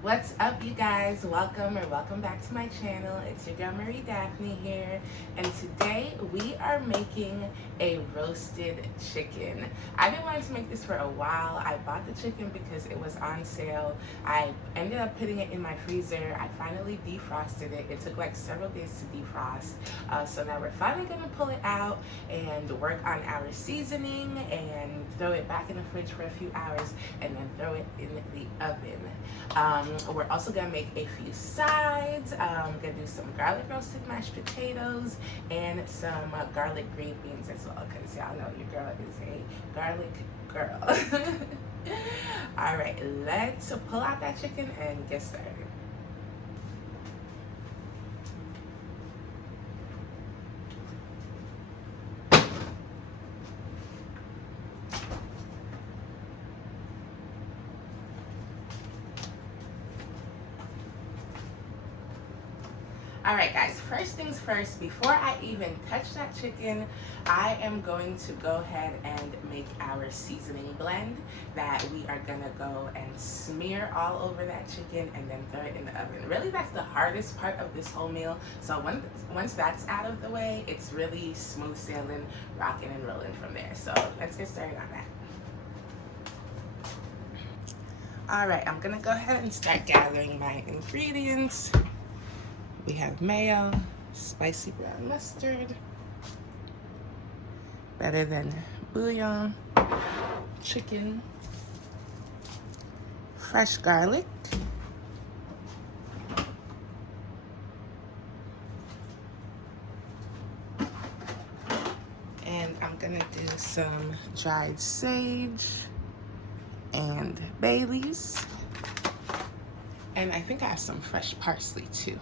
What's up, you guys? Welcome back to my channel. It's your girl Marie Daphne here, and today we are making a roasted chicken. I've been wanting to make this for a while. I bought the chicken because it was on sale. I ended up putting it in my freezer. I finally defrosted it. It took like several days to defrost. So now we're finally gonna pull it out and work on our seasoning and throw it back in the fridge for a few hours and then throw it in the oven. We're also gonna make a few sides. Gonna do some garlic roasted mashed potatoes and some garlic green beans as well, because y'all know your girl is a garlic girl. All right, let's pull out that chicken and get started. Alright guys, first things first, before I even touch that chicken, I am going to go ahead and make our seasoning blend that we are going to go and smear all over that chicken and then throw it in the oven. Really, that's the hardest part of this whole meal. So once that's out of the way, it's really smooth sailing, rocking and rolling from there. So let's get started on that. Alright, I'm going to go ahead and start gathering my ingredients. We have mayo, spicy brown mustard, better than bouillon, chicken, fresh garlic, and I'm gonna do some dried sage and bay leaves, and I think I have some fresh parsley too.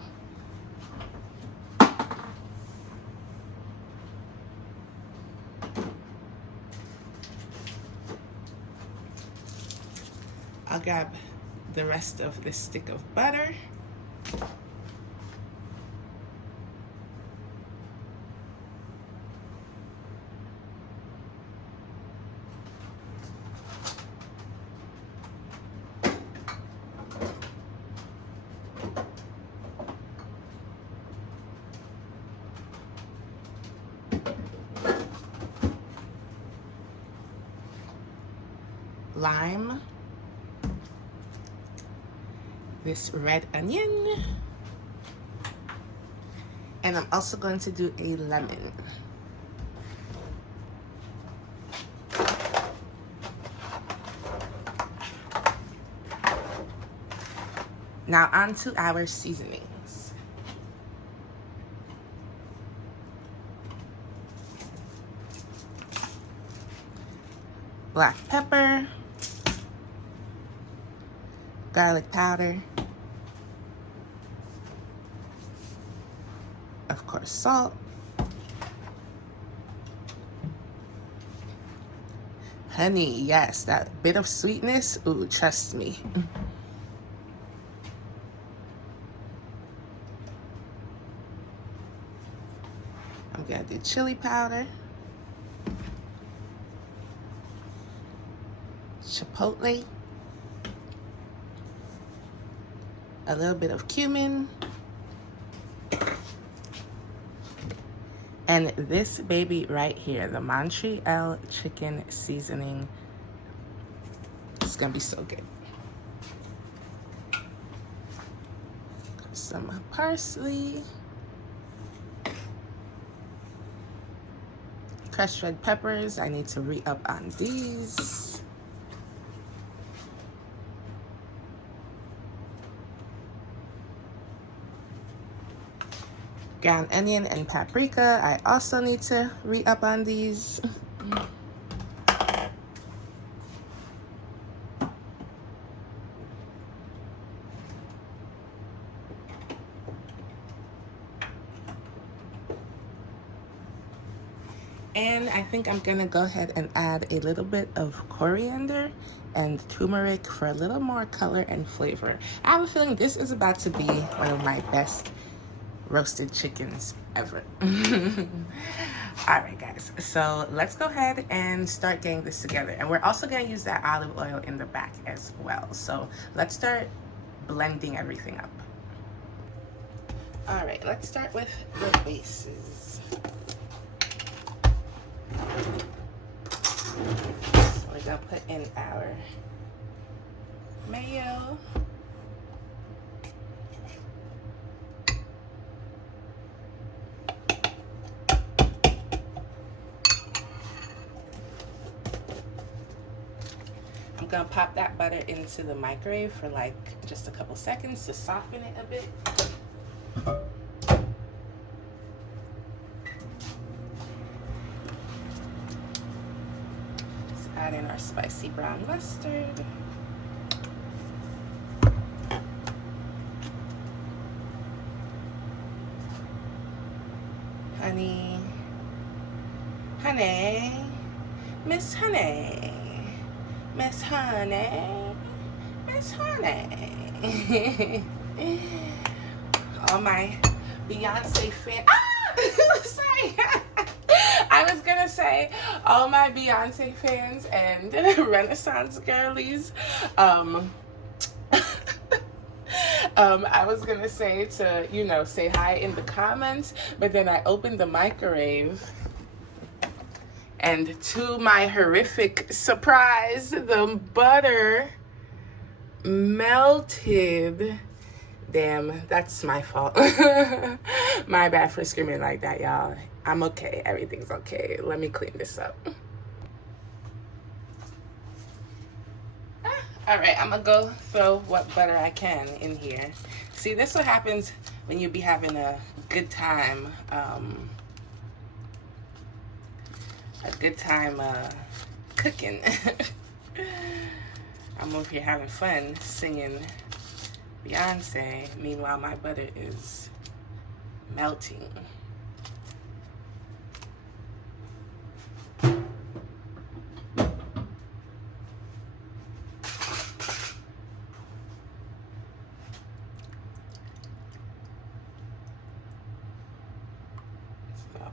I'll grab the rest of this stick of butter. Lime. This red onion, and I'm also going to do a lemon. Now on to our seasonings. Black pepper, garlic powder, of course salt, honey, yes, that bit of sweetness, ooh, trust me. I'm gonna do chili powder, chipotle, a little bit of cumin, and this baby right here, the Montreal chicken seasoning. It's gonna be so good. Some parsley, crushed red peppers. I need to re-up on these. Ground onion and paprika. I also need to re-up on these. And I think I'm gonna go ahead and add a little bit of coriander and turmeric for a little more color and flavor. I have a feeling this is about to be one of my best roasted chickens ever. All right guys, so let's go ahead and start getting this together, and we're also going to use that olive oil in the back as well. So let's start blending everything up. All right, let's start with the bases. So we're gonna put in our mayo. I'm gonna pop that butter into the microwave for like just a couple seconds to soften it a bit. Let's add in our spicy brown mustard. Honey, honey, Miss Honey. Miss Honey, Miss Honey. All my Beyonce fans. Ah! Sorry. I was gonna say all my Beyonce fans and Renaissance girlies. I was gonna say to, you know, say hi in the comments, but then I opened the microwave. And to my horrific surprise, the butter melted. Damn, that's my fault. My bad for screaming like that, y'all. I'm okay. Everything's okay. Let me clean this up. All right, I'm gonna go throw what butter I can in here. See, this is what happens when you be having a good time. Cooking. I'm over here having fun singing Beyonce. Meanwhile, my butter is melting. So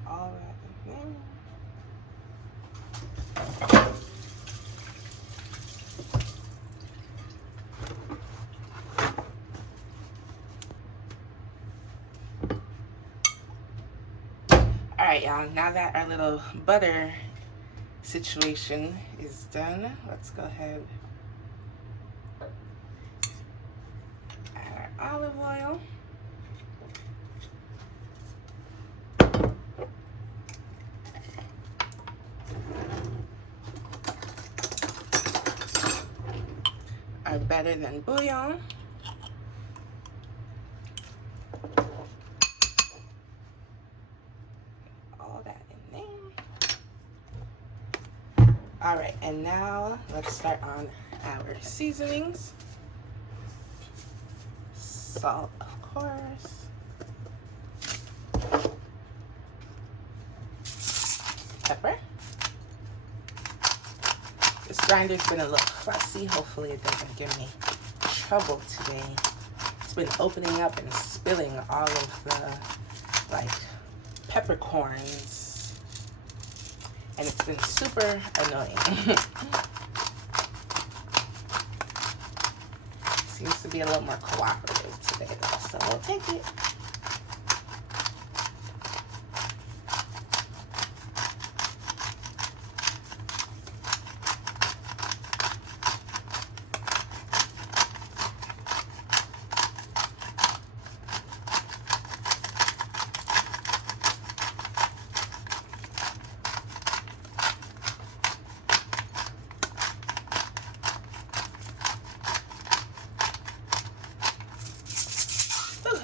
all that in there. Alright, y'all, now that our little butter situation is done, let's go ahead and add our olive oil. Our better than bouillon. All right, and now let's start on our seasonings. Salt, of course. Pepper. This grinder's been a little fussy. Hopefully it doesn't give me trouble today. It's been opening up and spilling all of the, like, peppercorns. And it's been super annoying. Seems to be a little more cooperative today though, so we'll take it.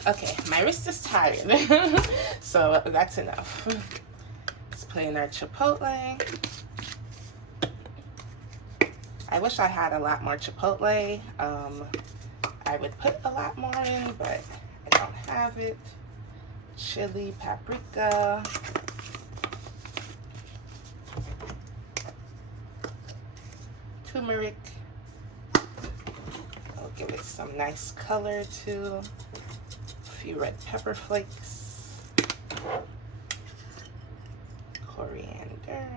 Okay, my wrist is tired, so that's enough. Let's put in our chipotle. I wish I had a lot more chipotle. I would put a lot more in, but I don't have it. Chili, paprika. Turmeric. I'll give it some nice color too. A few red pepper flakes, coriander.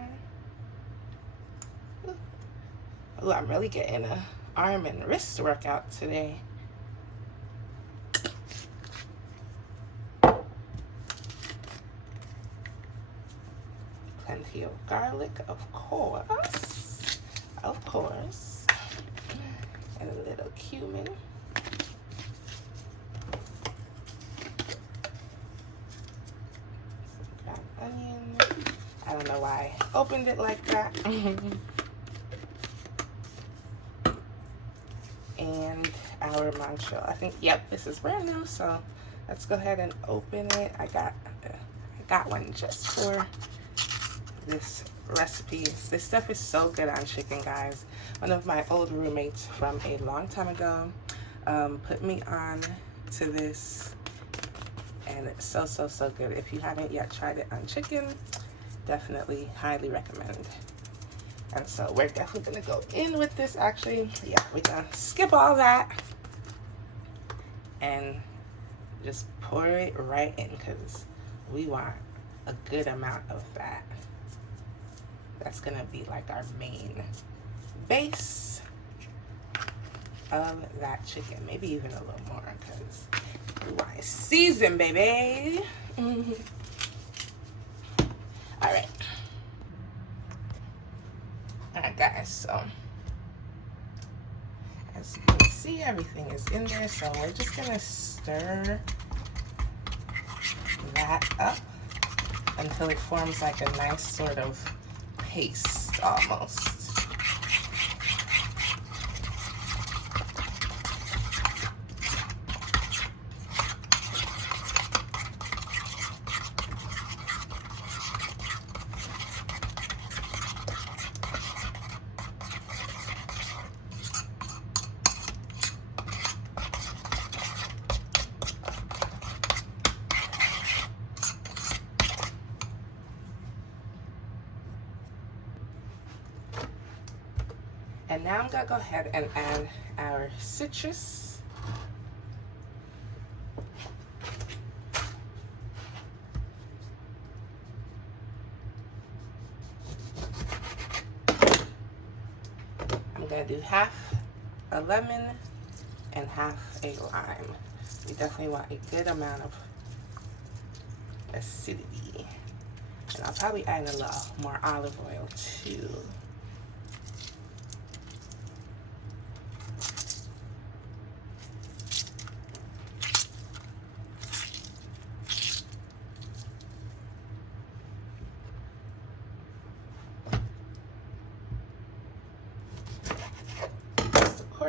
Oh, I'm really getting a arm and wrist workout today. recipe of garlic, of course. Of course. And a little cumin. Some ground onion. I don't know why I opened it like that. And our mancho. I think, yep, this is brand new, so let's go ahead and open it. I got one just for this recipe. This stuff is so good on chicken, guys. One of my old roommates from a long time ago put me on to this, and it's so good. If you haven't yet tried it on chicken, definitely highly recommend. And so we're definitely gonna go in with this. Actually, yeah, we're gonna skip all that and just pour it right in, because we want a good amount of that. That's gonna be like our main base of that chicken. Maybe even a little more, because we want it seasoned, baby. All right. Alright, guys, so as you can see, everything is in there, so we're just gonna stir that up until it forms like a nice sort of paste almost. And now I'm gonna go ahead and add our citrus. I'm gonna do half a lemon and half a lime. We definitely want a good amount of acidity. And I'll probably add a little more olive oil too.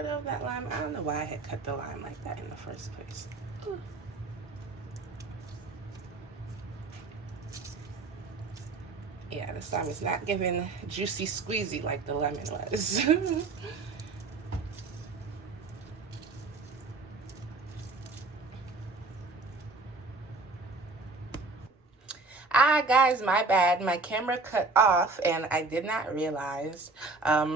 Of that lime. I don't know why I had cut the lime like that in the first place. Ooh. Yeah, this lime is not giving juicy squeezy like the lemon was. Guys, my bad. My camera cut off and I did not realize.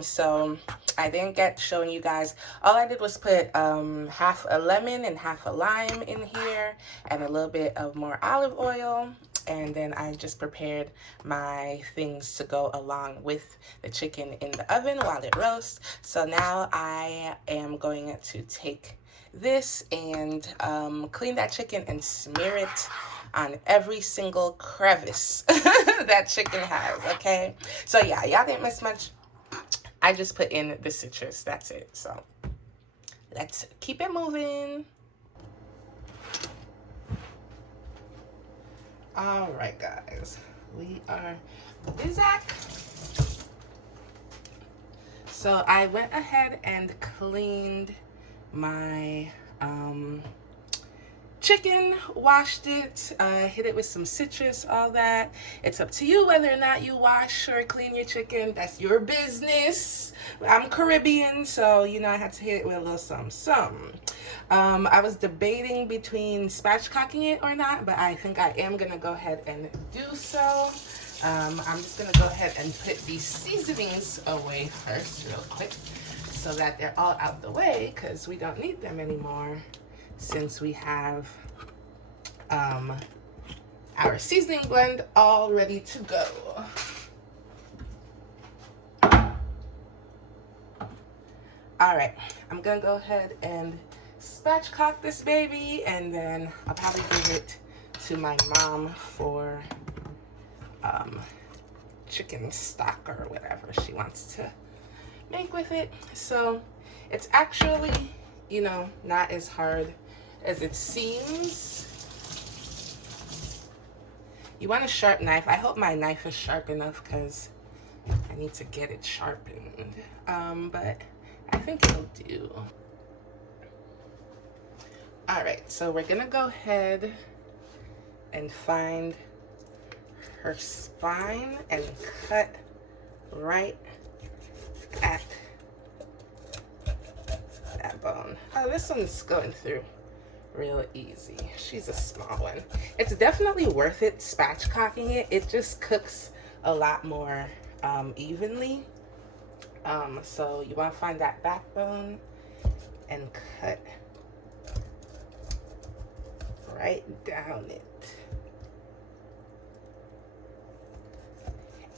So I didn't get showing you guys. All I did was put half a lemon and half a lime in here and a little bit of more olive oil. And then I just prepared my things to go along with the chicken in the oven while it roasts. So now I am going to take this and clean that chicken and smear it on every single crevice that chicken has, okay? So yeah, y'all didn't miss much. I just put in the citrus, that's it. So let's keep it moving. All right, guys, we are busy. So I went ahead and cleaned my chicken, washed it, hit it with some citrus, all that. It's up to you whether or not you wash or clean your chicken. That's your business. I'm Caribbean, so you know I had to hit it with a little something. I was debating between spatchcocking it or not, but I think I am gonna go ahead and do so. I'm just gonna go ahead and put these seasonings away first real quick so that they're all out the way, because we don't need them anymore since we have our seasoning blend all ready to go. All right, I'm gonna go ahead and spatchcock this baby, and then I'll probably give it to my mom for chicken stock or whatever she wants to make with it. So it's actually, you know, not as hard as it seems. You want a sharp knife. I hope my knife is sharp enough because I need to get it sharpened. But I think it'll do. All right, so we're gonna go ahead and find her spine and cut right at that bone. Oh, this one's going through real easy. She's a small one. It's definitely worth it spatchcocking it. It just cooks a lot more evenly. So you want to find that backbone and cut right down it.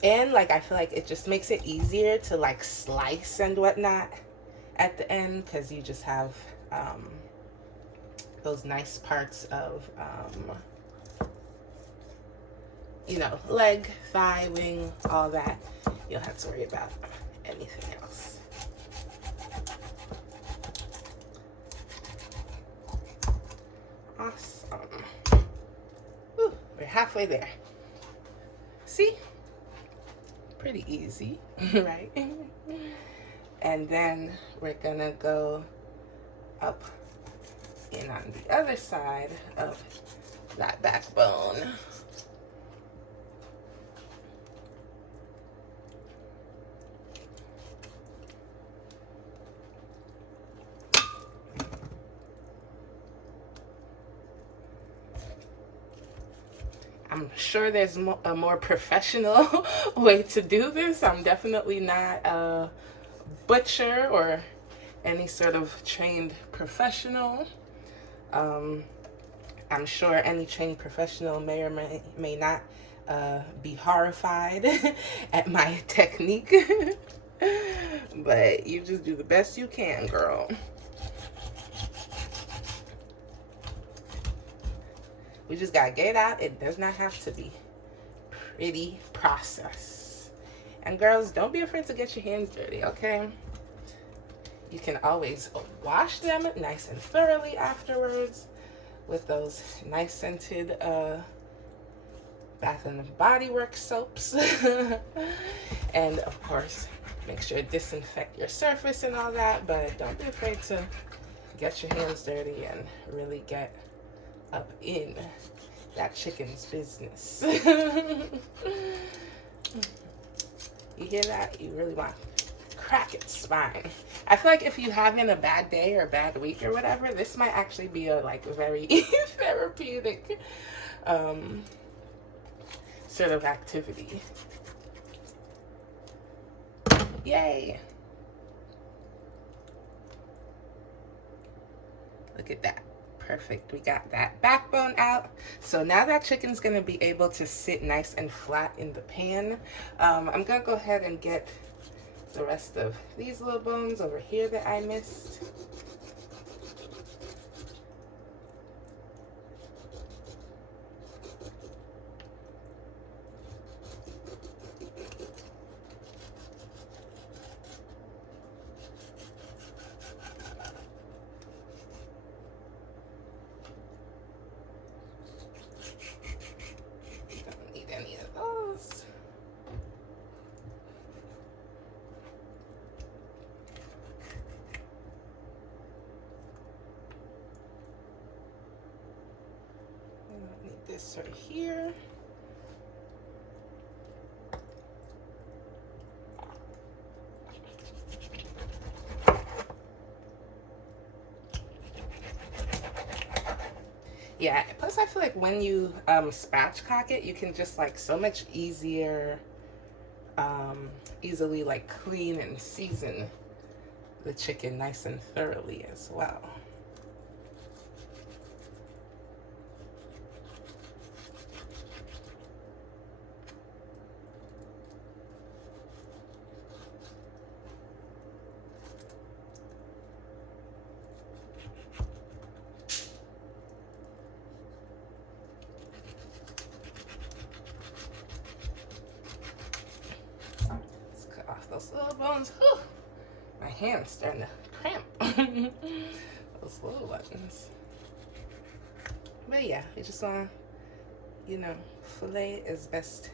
And like, I feel like it just makes it easier to like slice and whatnot at the end, because you just have those nice parts of you know, leg, thigh, wing, all that. You don't have to worry about anything else. Awesome. Whew, we're halfway there. See? Pretty easy, right? And then we're gonna go up in on the other side of that backbone. I'm sure there's a more professional way to do this. I'm definitely not a butcher or any sort of trained professional. I'm sure any trained professional may or may not be horrified at my technique. But you just do the best you can, girl. We just gotta get it out. It does not have to be pretty process. And girls, don't be afraid to get your hands dirty, okay? You can always wash them nice and thoroughly afterwards with those nice scented Bath and Body Works soaps. And of course, make sure to disinfect your surface and all that, but don't be afraid to get your hands dirty and really get up in that chicken's business. You hear that? You really want to crack its spine. I feel like if you're having a bad day or a bad week or whatever, this might actually be a like very therapeutic sort of activity. Yay! Look at that. Perfect. We got that backbone out. So now that chicken's going to be able to sit nice and flat in the pan. I'm going to go ahead and get the rest of these little bones over here that I missed. This right here. Yeah, plus I feel like when you spatchcock it, you can just like so much easier easily like clean and season the chicken nice and thoroughly as well. hands starting to cramp. Those little ones. But yeah, we just want to, you know, fillet as best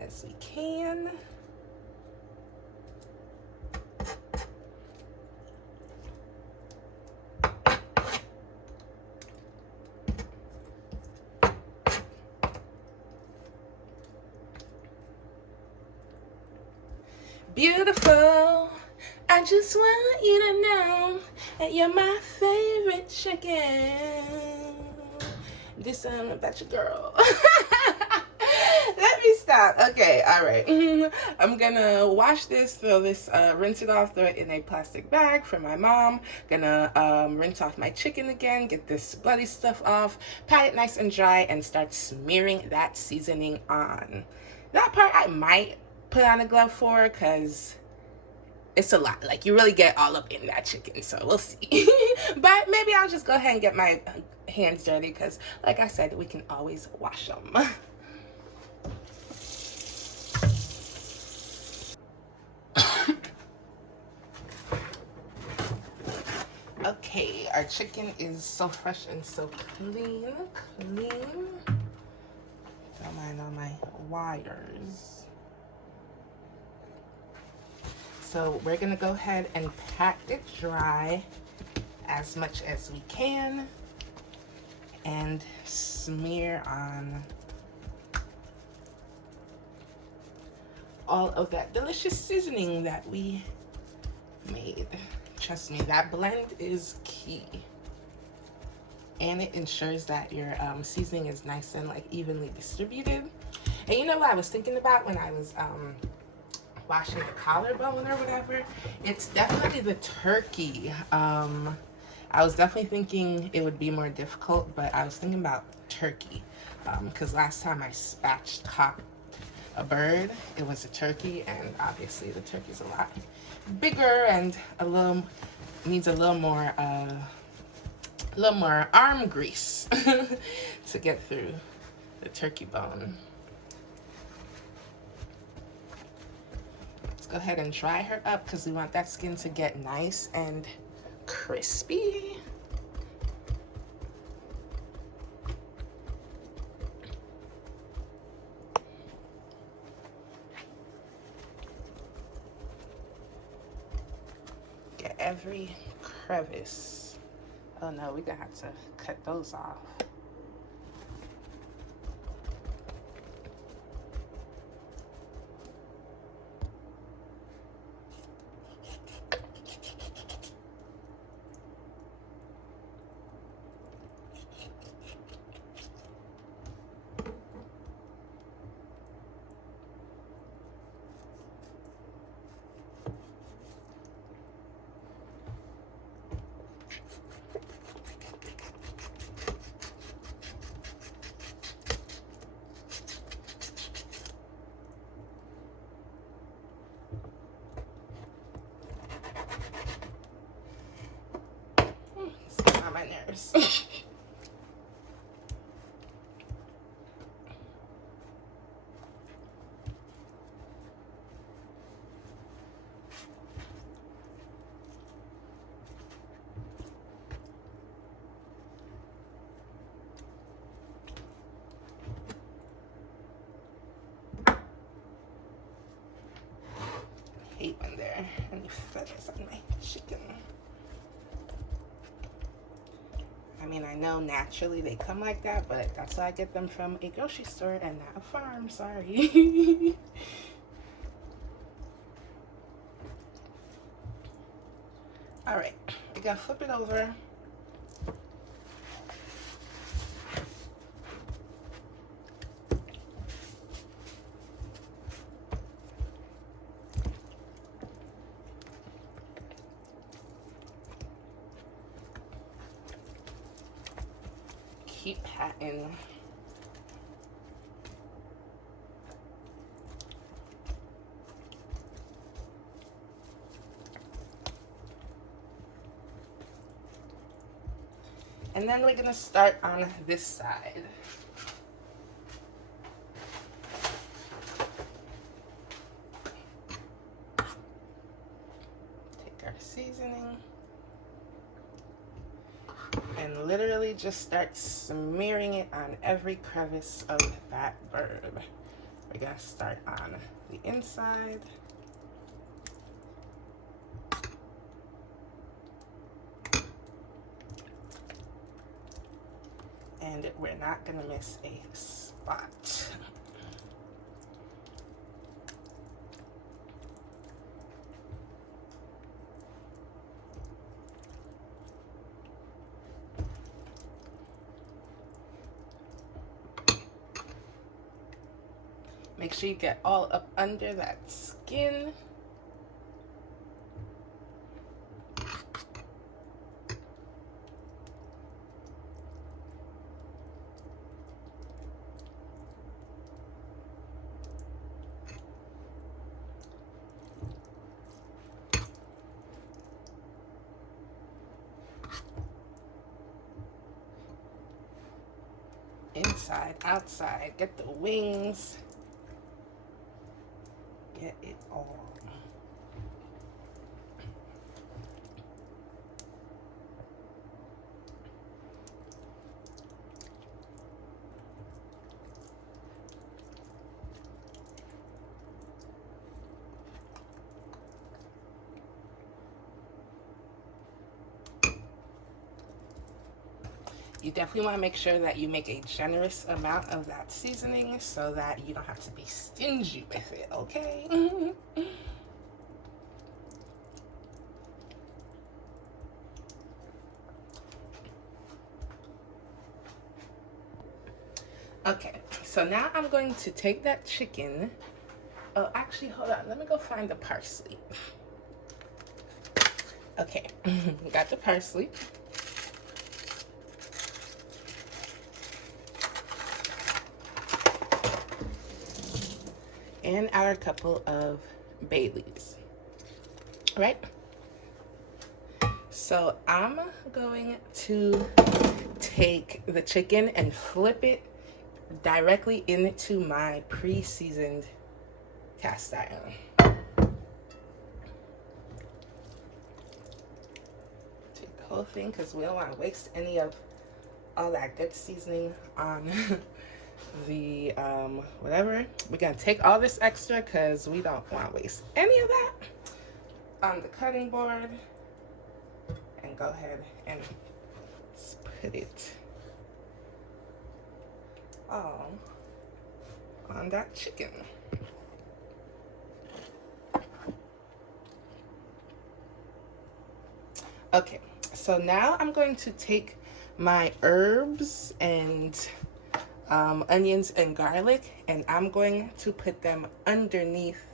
as we can. Beautiful, I just want you to know that you're my favorite chicken. Do something about your girl. Let me stop. Okay, all right. I'm gonna wash this, throw this, rinse it off, throw it in a plastic bag for my mom. Gonna rinse off my chicken again, get this bloody stuff off, pat it nice and dry, and start smearing that seasoning on. That part I might put on a glove for, because it's a lot. Like, you really get all up in that chicken, so we'll see. But maybe I'll just go ahead and get my hands dirty, because like I said, we can always wash them. Okay, our chicken is so fresh and so clean. Don't mind all my wires. So we're gonna go ahead and pat it dry as much as we can and smear on all of that delicious seasoning that we made. Trust me, that blend is key, and it ensures that your seasoning is nice and like evenly distributed. And you know what I was thinking about when I was washing the collarbone or whatever? It's definitely the turkey. I was definitely thinking it would be more difficult, but I was thinking about turkey, because last time I spatchcocked a bird, it was a turkey, and obviously the turkey's a lot bigger and needs a little more arm grease to get through the turkey bone. Let's go ahead and dry her up, because we want that skin to get nice and crispy. Get every crevice. Oh no, we're gonna have to cut those off. My nerves. I hate when there are any feathers on my chicken. I mean, I know naturally they come like that, but that's why I get them from a grocery store and not a farm. Sorry. All right, we gotta flip it over. Keep patting. And then we're gonna start on this side. Take our seasoning. And literally just start smearing it on every crevice of that bird. We're gonna start on the inside. And we're not gonna miss a spot. Make sure you get all up under that skin. Inside, outside, get the wings. Get it all. You definitely want to make sure that you make a generous amount of that seasoning so that you don't have to be stingy with it, okay? Okay, so now I'm going to take that chicken. Oh, actually, hold on. Let me go find the parsley. Okay, got the parsley. And add a couple of bay leaves. All right. So I'm going to take the chicken and flip it directly into my pre-seasoned cast iron. Take the whole thing because we don't want to waste any of all that good seasoning on the whatever. We're gonna take all this extra because we don't want to waste any of that on the cutting board, and go ahead and put it all on that chicken. Okay, so now I'm going to take my herbs and onions and garlic, and I'm going to put them underneath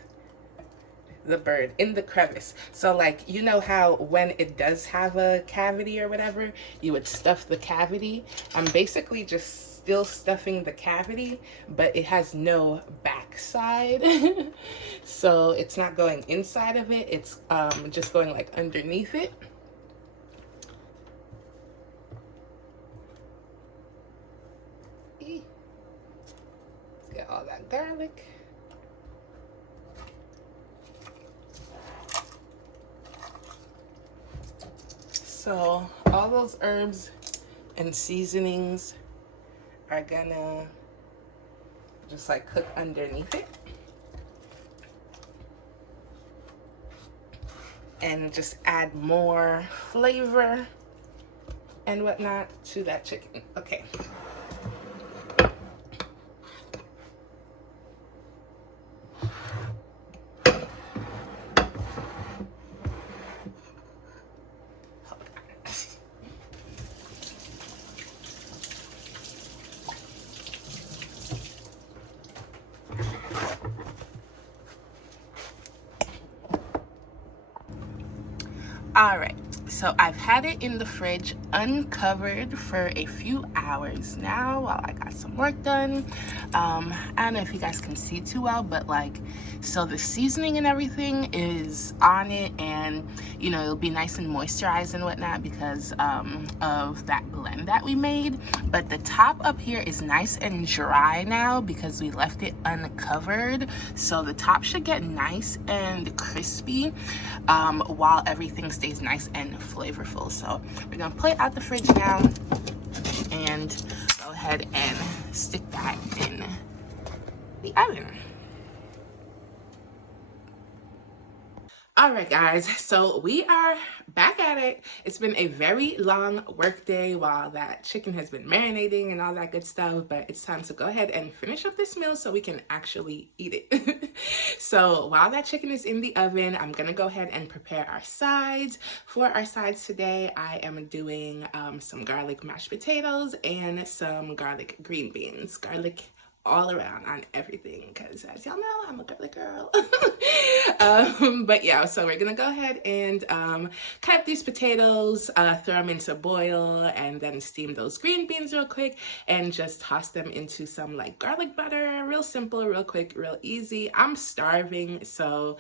the bird in the crevice. So like, you know how when it does have a cavity or whatever, you would stuff the cavity? I'm basically just still stuffing the cavity, but it has no backside. So it's not going inside of it, it's just going like underneath it. Get all that garlic. So all those herbs and seasonings are gonna just like cook underneath it. And just add more flavor and whatnot to that chicken. Okay. All right, so I've had it in the fridge uncovered for a few hours now while I got some work done. I don't know if you guys can see too well, but like, so the seasoning and everything is on it, and you know, it'll be nice and moisturized and whatnot because of that blend that we made, but the top up here is nice and dry now because we left it uncovered. So the top should get nice and crispy while everything stays nice and flavorful. So we're gonna pull it out the fridge now and go ahead and stick that in the oven. All right, guys, so we are back at it. It's been a very long work day while that chicken has been marinating and all that good stuff, but it's time to go ahead and finish up this meal so we can actually eat it. So while that chicken is in the oven, I'm gonna go ahead and prepare our sides. For our sides today, I am doing some garlic mashed potatoes and some garlic green beans. Garlic all around on everything because, as y'all know, I'm a garlic girl. But yeah, so we're gonna go ahead and cut up these potatoes, throw them into boil, and then steam those green beans real quick and just toss them into some like garlic butter. Real simple, real quick, real easy. I'm starving, so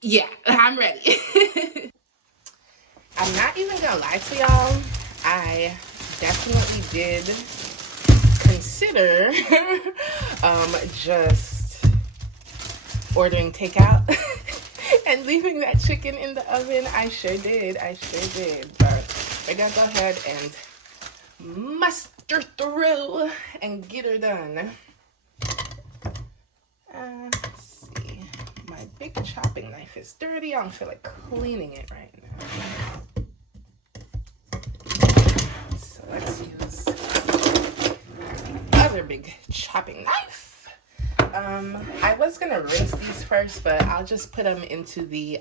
yeah, I'm ready. I'm not even gonna lie to y'all, I definitely did consider just ordering takeout and leaving that chicken in the oven. I sure did, but we're gonna go ahead and muster through and get her done. Let's see, my big chopping knife is dirty. I don't feel like cleaning it right now, so let's use other big chopping knife. I was gonna rinse these first, but I'll just put them into the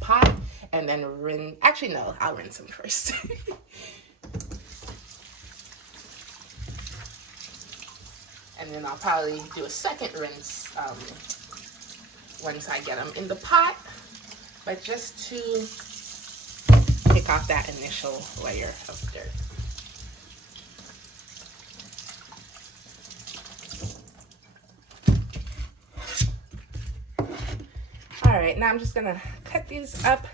pot and then rinse. Actually, no, I'll rinse them first. And then I'll probably do a second rinse once I get them in the pot, but just to pick off that initial layer of dirt. All right, now I'm just gonna cut these up.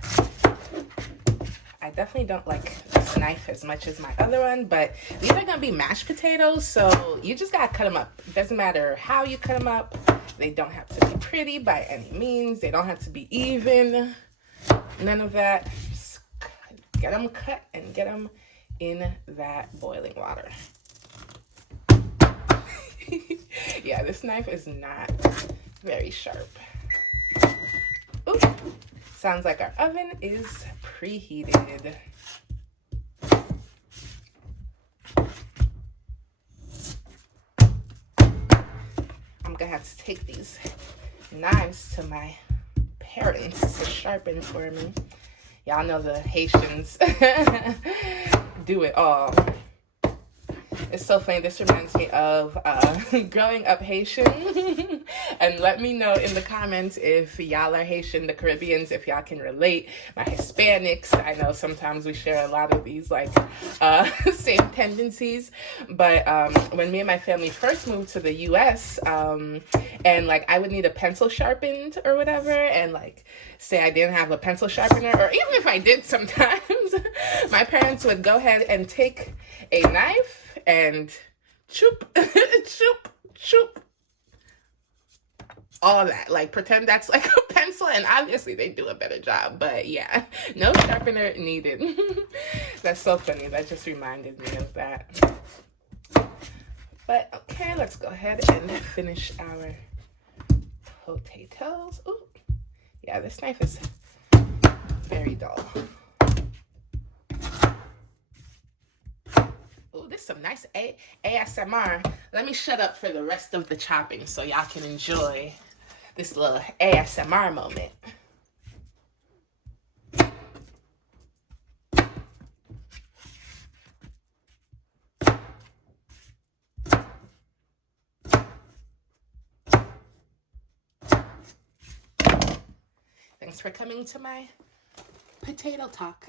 I definitely don't like this knife as much as my other one, but these are gonna be mashed potatoes, so you just gotta cut them up. It doesn't matter how you cut them up. They don't have to be pretty by any means. They don't have to be even. None of that. Just get them cut and get them in that boiling water. Yeah, this knife is not very sharp. Ooh, sounds like our oven is preheated. I'm gonna have to take these knives to my parents to sharpen for me. Y'all know the Haitians do it all. It's so funny. This reminds me of growing up Haitian. And let me know in the comments if y'all are Haitian, the Caribbeans, if y'all can relate. My Hispanics, I know sometimes we share a lot of these like same tendencies. But when me and my family first moved to the US, and like I would need a pencil sharpened or whatever, and like say I didn't have a pencil sharpener, or even if I did sometimes, my parents would go ahead and take a knife and choop, choop, choop, all that. Like pretend that's like a pencil, and obviously they do a better job, but yeah, no sharpener needed. That's so funny. That just reminded me of that. But okay, let's go ahead and finish our potatoes. Ooh, yeah, this knife is very dull. Ooh, this is some nice ASMR. Let me shut up for the rest of the chopping so y'all can enjoy this little ASMR moment. Thanks for coming to my potato talk.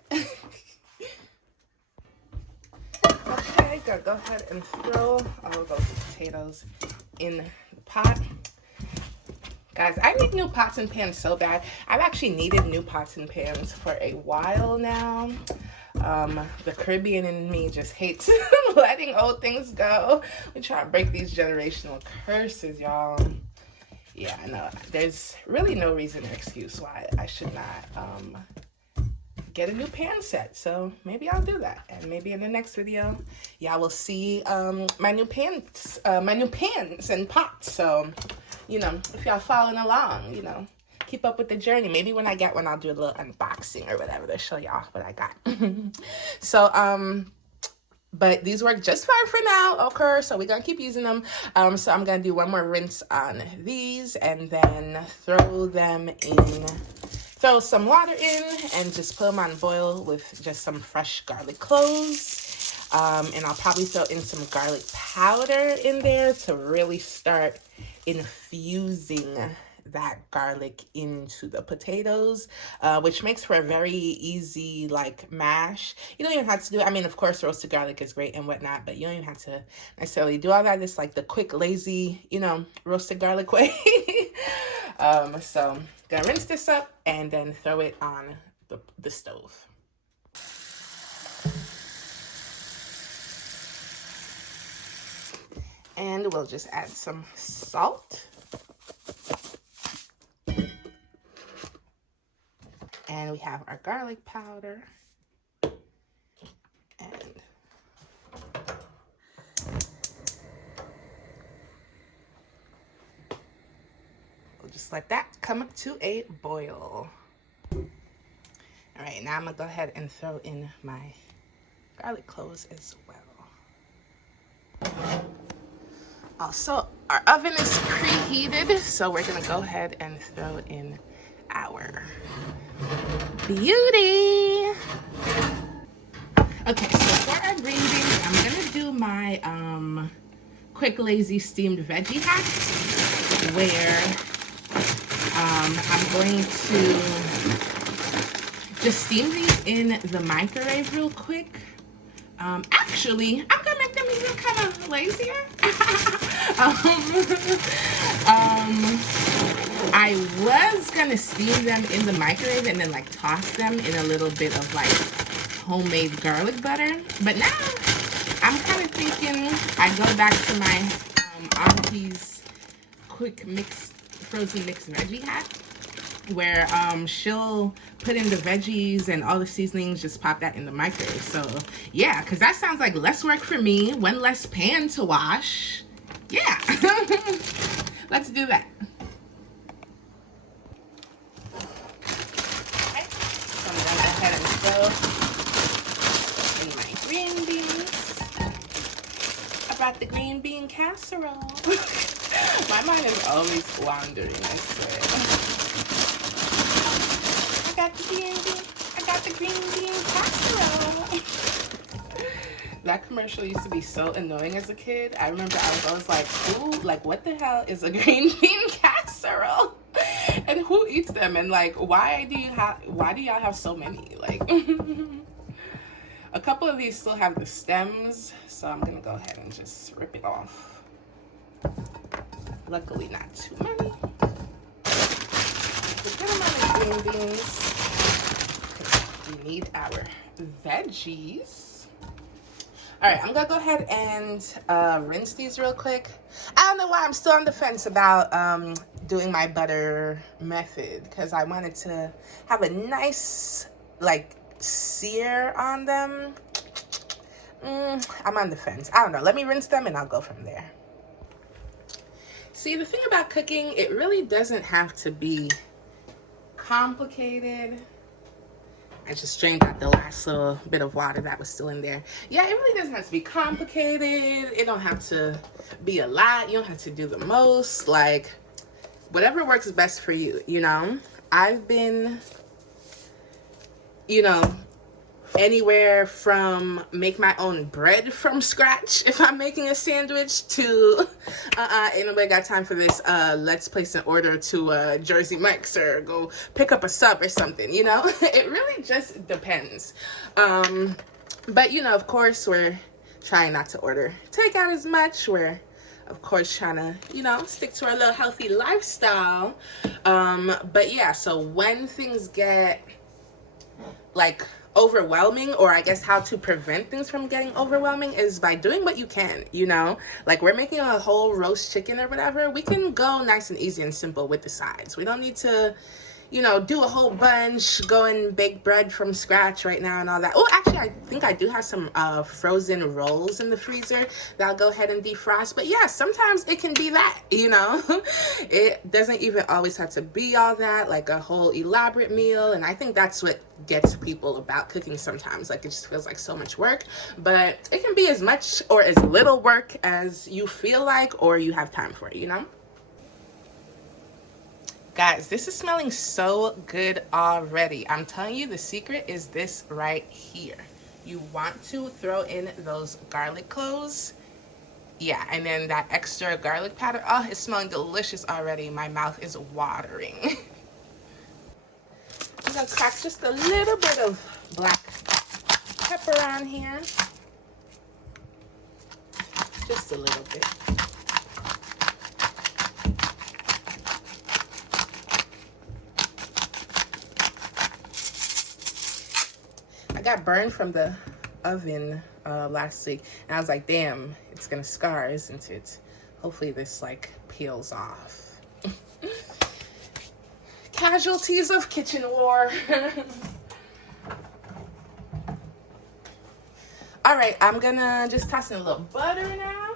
Okay, gotta go ahead and throw all of those potatoes in the pot. Guys, I need new pots and pans so bad. I've actually needed new pots and pans for a while now. The Caribbean in me just hates letting old things go. We try to break these generational curses, y'all. Yeah, no, there's really no reason or excuse why I should not get a new pan set. So maybe I'll do that, and maybe in the next video y'all will see my new pans and pots. So, you know, if y'all following along, you know, keep up with the journey. Maybe when I get one, I'll do a little unboxing or whatever to show y'all what I got. So but these work just fine for now, okay? So we're gonna keep using them. So I'm gonna do one more rinse on these, and then throw some water in, and just put them on boil with just some fresh garlic cloves. And I'll probably throw in some garlic powder in there to really start infusing that garlic into the potatoes, which makes for a very easy like mash. You don't even have to do, I mean, of course roasted garlic is great and whatnot, but you don't even have to necessarily do all that. It's like the quick, lazy, you know, roasted garlic way. So gonna rinse this up and then throw it on the stove. And we'll just add some salt. And we have our garlic powder. And we'll just let that come up to a boil. All right, now I'm gonna go ahead and throw in my garlic cloves as well. Also, our oven is preheated, so we're gonna go ahead and throw in our beauty. Okay, so for our green beans, I'm gonna do my quick, lazy steamed veggie hack, where I'm going to just steam these in the microwave real quick. Actually, I'm gonna make them even kind of lazier. I was gonna steam them in the microwave and then like toss them in a little bit of like homemade garlic butter, but now I'm kind of thinking I go back to my auntie's quick frozen mixed veggie hack, where she'll put in the veggies and all the seasonings, just pop that in the microwave. So yeah, because that sounds like less work for me, one less pan to wash. Yeah. Let's do that. Okay, so I'm gonna go ahead and throw in my green beans. I brought the green bean casserole. My mind is always wandering, I swear. I got the green bean casserole. That commercial used to be so annoying as a kid. I remember I was always like, ooh, like what the hell is a green bean casserole? And who eats them? And like, why do y'all have so many? Like, a couple of these still have the stems, so I'm gonna go ahead and just rip it off. Luckily not too many. So put them on the green beans. We need our veggies. All right, I'm gonna go ahead and rinse these real quick. I don't know why I'm still on the fence about doing my butter method, because I wanted to have a nice like sear on them. I'm on the fence. I don't know. Let me rinse them and I'll go from there. See, the thing about cooking, it really doesn't have to be complicated. I just strained out the last little bit of water that was still in there. Yeah, it really doesn't have to be complicated. It don't have to be a lot. You don't have to do the most. Like, whatever works best for you, you know? I've been, you know, anywhere from make my own bread from scratch if I'm making a sandwich to ain't nobody got time for this, let's place an order to Jersey Mike's or go pick up a sub or something, you know. It really just depends. But you know, of course, we're trying not to order takeout as much. We're of course trying to, you know, stick to our little healthy lifestyle. But yeah, so when things get like overwhelming, or I guess how to prevent things from getting overwhelming, is by doing what you can, you know? Like, we're making a whole roast chicken or whatever. We can go nice and easy and simple with the sides. We don't need to, you know, do a whole bunch, go and bake bread from scratch right now and all that. Oh, actually, I think I do have some frozen rolls in the freezer that I'll go ahead and defrost. But yeah, sometimes it can be that, you know. It doesn't even always have to be all that, like a whole elaborate meal. And I think that's what gets people about cooking sometimes. Like, it just feels like so much work. But it can be as much or as little work as you feel like or you have time for, you know. Guys, this is smelling so good already. I'm telling you, the secret is this right here. You want to throw in those garlic cloves. Yeah, and then that extra garlic powder. Oh, it's smelling delicious already. My mouth is watering. I'm gonna crack just a little bit of black pepper on here. Just a little bit. I got burned from the oven last week, and I was like, damn, it's gonna scar, isn't it? Hopefully this like peels off. Casualties of kitchen war. All right, I'm gonna just toss in a little butter now.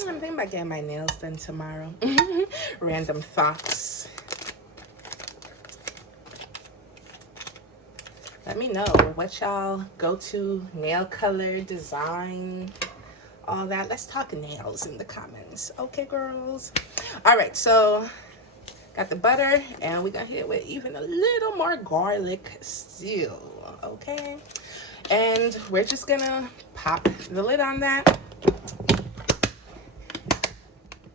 I'm thinking about getting my nails done tomorrow. Random thoughts. Let me know what y'all go to nail color, design, all that. Let's talk nails in the comments. Okay, girls. All right, so got the butter, and we're gonna hit it with even a little more garlic still. Okay, and we're just gonna pop the lid on that.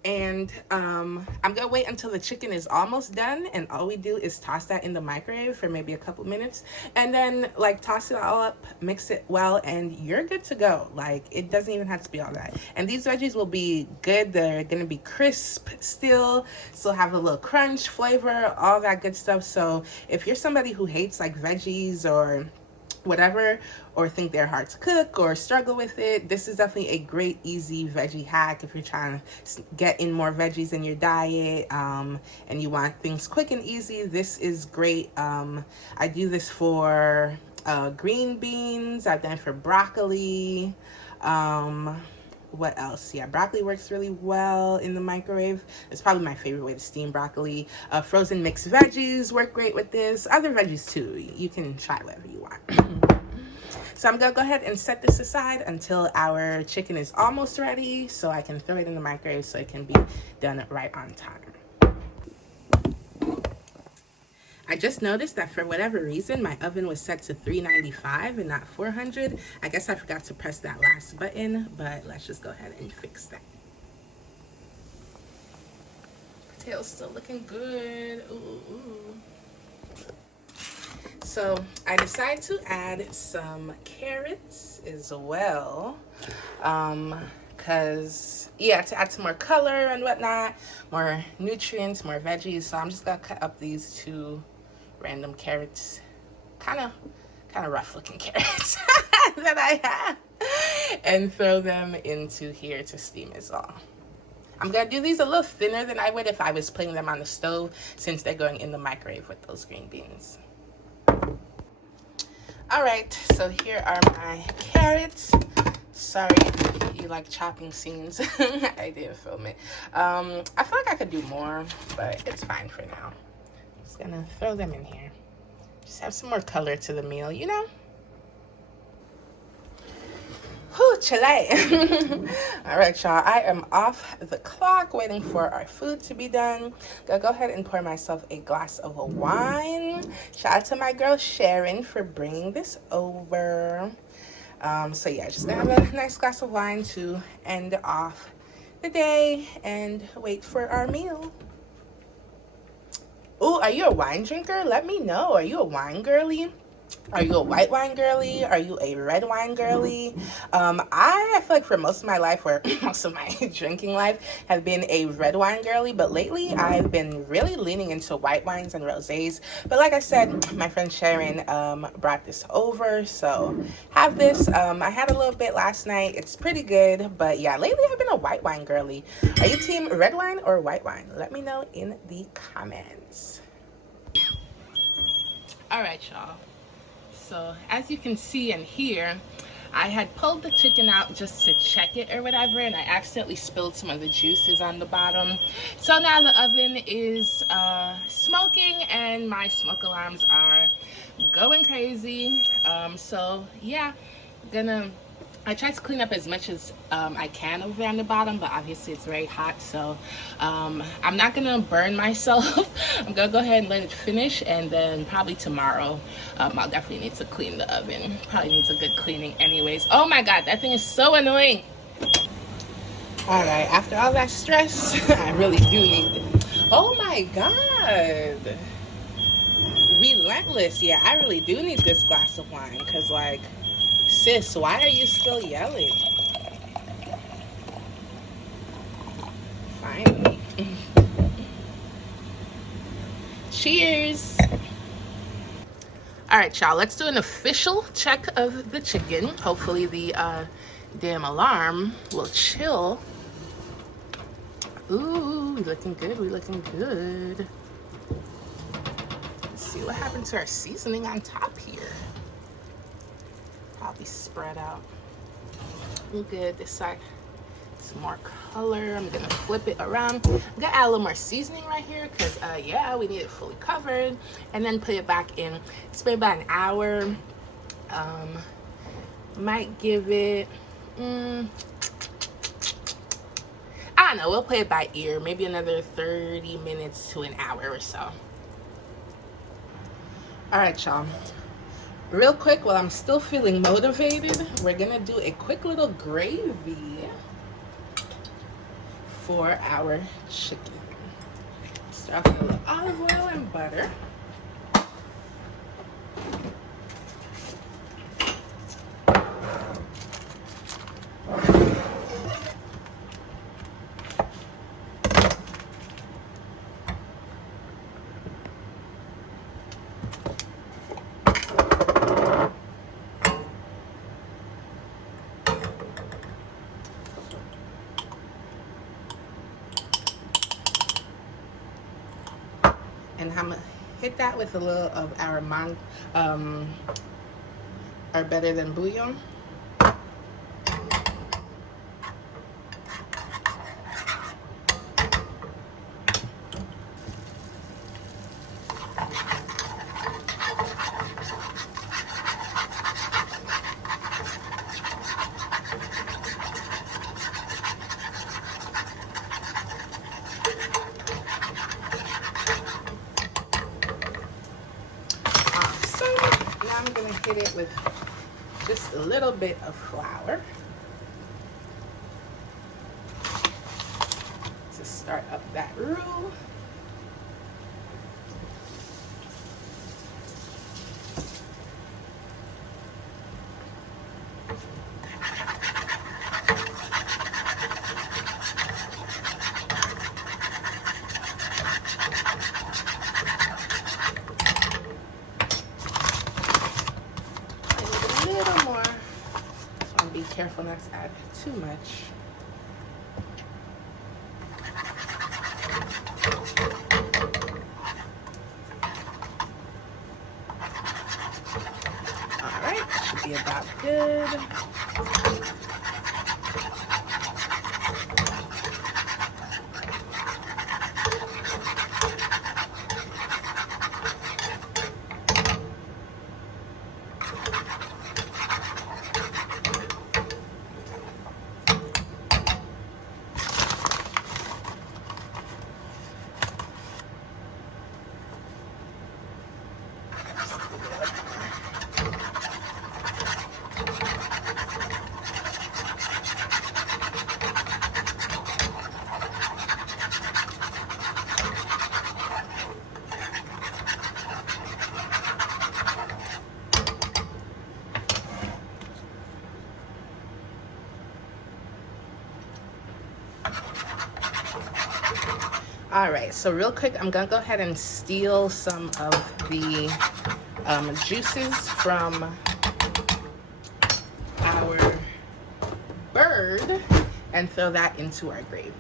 And I'm gonna wait until the chicken is almost done, and all we do is toss that in the microwave for maybe a couple minutes, and then like toss it all up, mix it well, and you're good to go. Like, it doesn't even have to be all that. And these veggies will be good. They're gonna be crisp still have a little crunch, flavor, all that good stuff. So if you're somebody who hates like veggies or whatever, or think they're hard to cook or struggle with it, this is definitely a great easy veggie hack if you're trying to get in more veggies in your diet, and you want things quick and easy. This is great. I do this for green beans. I've done it for broccoli. What else? Yeah, broccoli works really well in the microwave. It's probably my favorite way to steam broccoli. Frozen mixed veggies work great with this. Other veggies too. You can try whatever you want. So I'm gonna go ahead and set this aside until our chicken is almost ready, so I can throw it in the microwave so it can be done right on time. I just noticed that for whatever reason, my oven was set to 395 and not 400. I guess I forgot to press that last button, but let's just go ahead and fix that. Tail's still looking good. Ooh. So I decided to add some carrots as well, because yeah, to add some more color and whatnot, more nutrients, more veggies. So I'm just gonna cut up these two random carrots, kind of rough looking carrots that I have, and throw them into here to steam as well. I'm gonna do these a little thinner than I would if I was putting them on the stove, since they're going in the microwave with those green beans. All right, so here are my carrots. Sorry if you like chopping scenes. I didn't film it. I feel like I could do more, but it's fine for now. I'm just gonna throw them in here. Just have some more color to the meal, you know? Whew, chile. All right, y'all, I am off the clock waiting for our food to be done. Gonna go ahead and pour myself a glass of wine. Shout out to my girl Sharon for bringing this over. So yeah, just gonna have a nice glass of wine to end off the day and wait for our meal. Ooh, are you a wine drinker? Let me know. Are you a wine girly? Are you a white wine girly? Are you a red wine girly? I feel like for most of my life, or most of my drinking life, have been a red wine girly. But lately, I've been really leaning into white wines and rosés. But like I said, my friend Sharon brought this over, so have this. I had a little bit last night. It's pretty good. But yeah, lately I've been a white wine girly. Are you team red wine or white wine? Let me know in the comments. All right, y'all. So as you can see and hear, I had pulled the chicken out just to check it or whatever, and I accidentally spilled some of the juices on the bottom. So now the oven is smoking and my smoke alarms are going crazy. So yeah, I tried to clean up as much as I can over there on the bottom, but obviously it's very hot, so I'm not gonna burn myself. I'm gonna go ahead and let it finish, and then probably tomorrow I'll definitely need to clean the oven. Probably needs a good cleaning anyways. Oh my god, that thing is so annoying. All right, after all that stress, I really do need it. Oh my god. Relentless. Yeah, I really do need this glass of wine, because like, sis, why are you still yelling? Finally. Cheers. All right, y'all, let's do an official check of the chicken. Hopefully the damn alarm will chill. Ooh, we looking good, we looking good. Let's see what happened to our seasoning on top here. Probably spread out. Good, this side. Some more color. I'm gonna flip it around. I'm gonna add a little more seasoning right here because yeah, we need it fully covered, and then put it back in. It's been about an hour. Might give it I don't know, we'll play it by ear. Maybe another 30 minutes to an hour or so. All right, y'all, real quick, while I'm still feeling motivated, we're gonna do a quick little gravy for our chicken. Start with a little olive oil and butter. And I'm gonna hit that with a little of our our better than bouillon. I'm gonna hit it with just a little bit of flour to start up that roux. Careful not to add too much. All right, should be about good. All right, so real quick, I'm gonna go ahead and steal some of the juices from our bird and throw that into our gravy.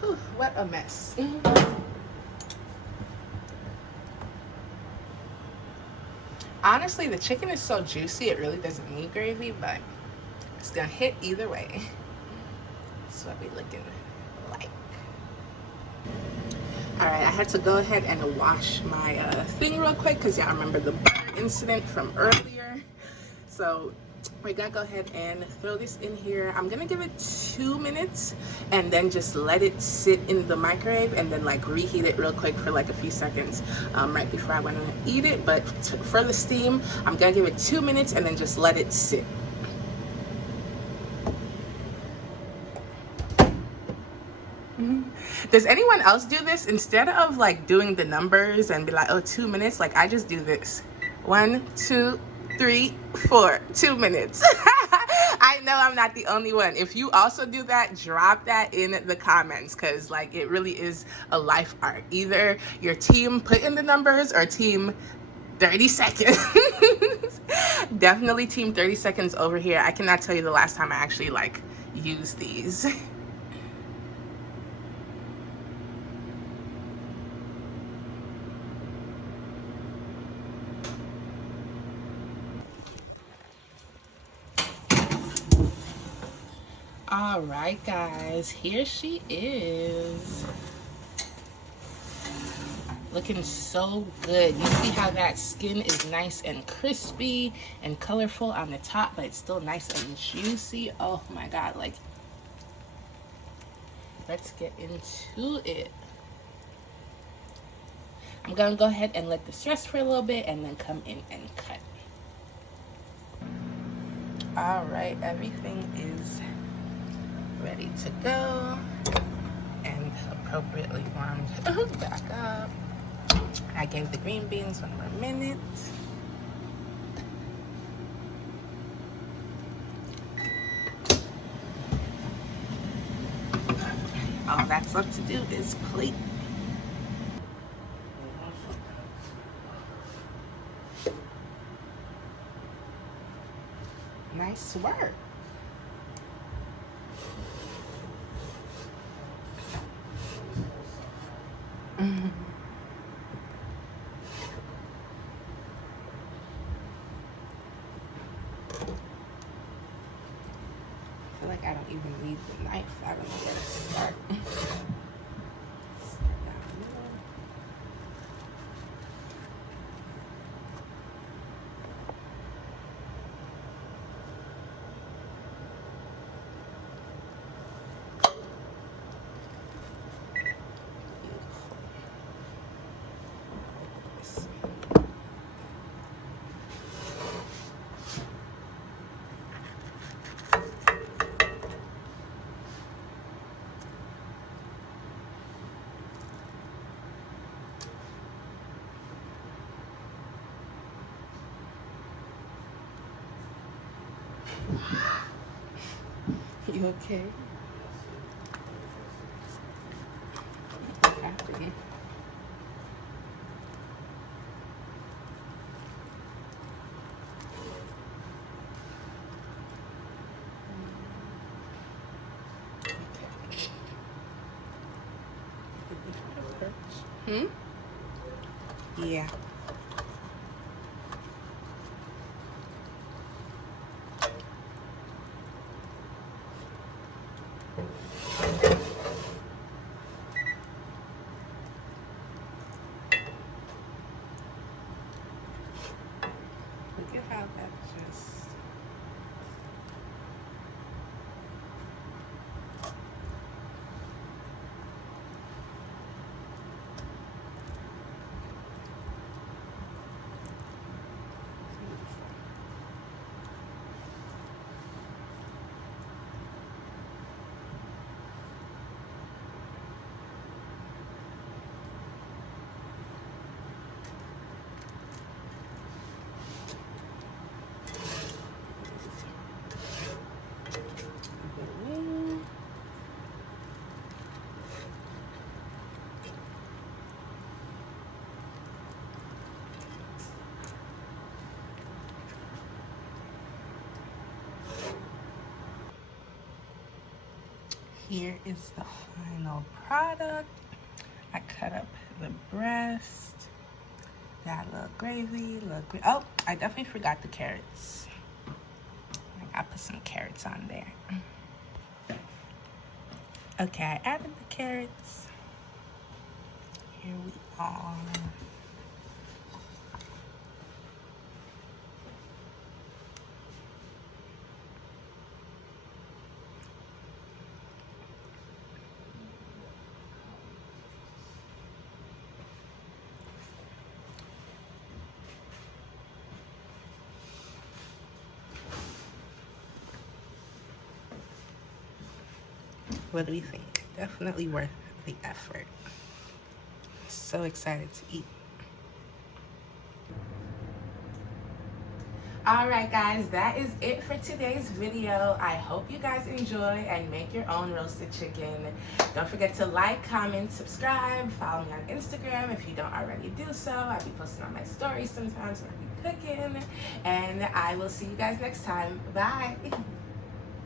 Whew, what a mess. Honestly, the chicken is so juicy, it really doesn't need gravy, but it's gonna hit either way. That's what we're looking like. All right, I had to go ahead and wash my thing real quick because y'all remember the butter incident from earlier. So we're gonna go ahead and throw this in here. I'm gonna give it 2 minutes and then just let it sit in the microwave and then like reheat it real quick for like a few seconds right before I want to eat it. But for the steam, I'm gonna give it 2 minutes and then just let it sit. Does anyone else do this? Instead of like doing the numbers and be like, oh, 2 minutes, like I just do this. 1, 2, 3, 4, 2 minutes. I know I'm not the only one. If you also do that, drop that in the comments because like it really is a life art. Either your team put in the numbers or team 30 seconds. Definitely team 30 seconds over here. I cannot tell you the last time I actually like used these. All right, guys, here she is. Looking so good. You see how that skin is nice and crispy and colorful on the top, but it's still nice and juicy. Oh my God, like, let's get into it. I'm gonna go ahead and let this rest for a little bit and then come in and cut. All right, everything is ready to go and appropriately warmed back up. I gave the green beans 1 more minute. All that's left to do is plate. Nice work. I feel like I don't even need the knife. I don't know where to start. Start down the middle. You okay? Happy. Hmm? Yeah. Look at how that just... Here is the final product. I cut up the breast. Got a little gravy, oh, I definitely forgot the carrots. I gotta put some carrots on there. Okay, I added the carrots. Here we are. What do we think? Definitely worth the effort. So excited to eat. Alright guys, that is it for today's video. I hope you guys enjoy and make your own roasted chicken. Don't forget to like, comment, subscribe, follow me on Instagram if you don't already do so. I'll be posting on my stories sometimes when I be cooking. And I will see you guys next time. Bye!